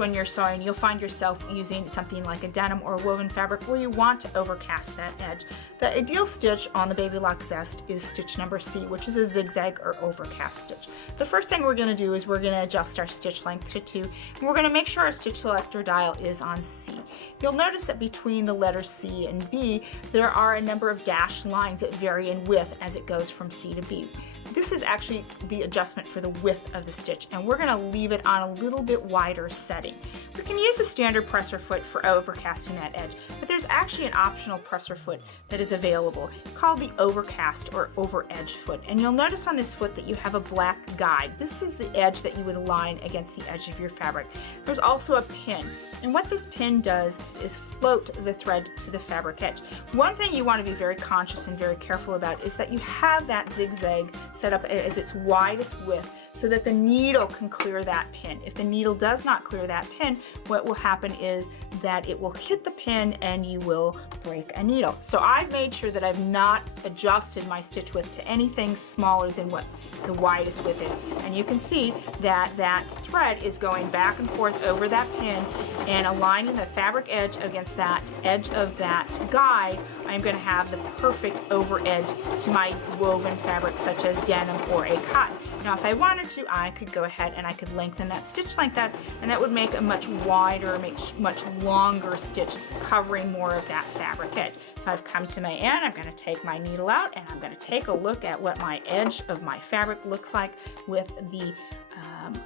when you're sewing, you'll find yourself using something like a denim or a woven fabric where you want to overcast that edge. The ideal stitch on the Baby Lock Zest is stitch number C, which is a zigzag or overcast stitch. The first thing we're going to do is we're going to adjust our stitch length to 2, and we're going to make sure our stitch selector dial is on C. You'll notice that between the letters C and B, there are a number of dashed lines that vary in width as it goes from C to B. This is actually the adjustment for the width of the stitch, and we're going to leave it on a little bit wider setting. We can use a standard presser foot for overcasting that edge, but there's actually an optional presser foot that is available. It's called the overcast or over edge foot, and you'll notice on this foot that you have a black guide. This is the edge that you would align against the edge of your fabric. There's also a pin, and what this pin does is float the thread to the fabric edge. One thing you want to be very conscious and very careful about is that you have that zigzag set up as its widest width so that the needle can clear that pin. If the needle does not clear that pin, what will happen is that it will hit the pin and you will break a needle. So I've made sure that I've not adjusted my stitch width to anything smaller than what the widest width is. And you can see that that thread is going back and forth over that pin and aligning the fabric edge against that edge of that guide. I'm going to have the perfect over edge to my woven fabric such as denim or a cotton. Now if I wanted to, I could go ahead and I could lengthen that stitch like that, and that would make a much wider, much longer stitch covering more of that fabric edge. So I've come to my end, I'm going to take my needle out and I'm going to take a look at what my edge of my fabric looks like with the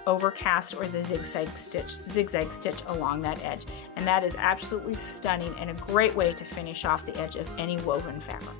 overcast or the zigzag stitch along that edge. And that is absolutely stunning and a great way to finish off the edge of any woven fabric.